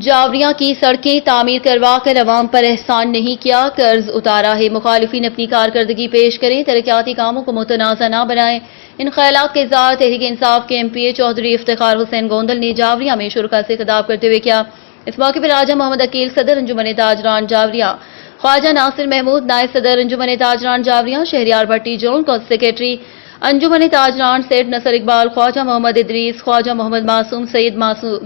جاوریاں کی سڑکیں تعمیر کروا کر عوام پر احسان نہیں کیا، قرض اتارا ہے۔ مخالفین اپنی کارکردگی پیش کریں، ترقیاتی کاموں کو متنازع نہ بنائیں۔ ان خیالات کے اظہار تحریک انصاف کے ایم پی اے چودھری افتخار حسین گوندل نے جاوریہ میں شرکاء سے خطاب کرتے ہوئے کیا۔ اس موقع پر راجہ محمد عقیل صدر انجمن تاجران جاوریہ، خواجہ ناصر محمود نائب صدر انجمن تاجران جاوریہ، شہریار بھٹی جون کو سیکریٹری انجمن تاجران سیٹ نصر اقبال، خواجہ محمد ادریس، خواجہ محمد معصوم، سید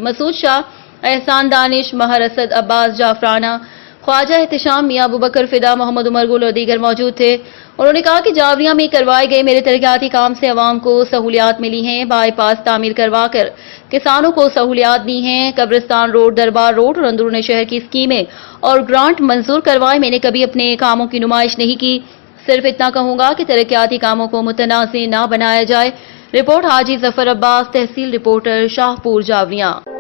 مسعود شاہ، احسان دانش، مہر اسد، عباس جعفرانہ، خواجہ احتشام، میاں ابوبکر فدا، محمد عمر گل اور دیگر موجود تھے۔ انہوں نے کہا کہ جاوریہ میں کروائے گئے میرے ترقیاتی کام سے عوام کو سہولیات ملی ہیں۔ بائی پاس تعمیر کروا کر کسانوں کو سہولیات دی ہیں۔ قبرستان روڈ، دربار روڈ اور اندرون شہر کی اسکیمیں اور گرانٹ منظور کروائے۔ میں نے کبھی اپنے کاموں کی نمائش نہیں کی، صرف اتنا کہوں گا کہ ترقیاتی کاموں کو متنازع نہ بنایا جائے۔ رپورٹ حاجی ظفر عباس، تحصیل رپورٹر، شاہپور جاوریہ۔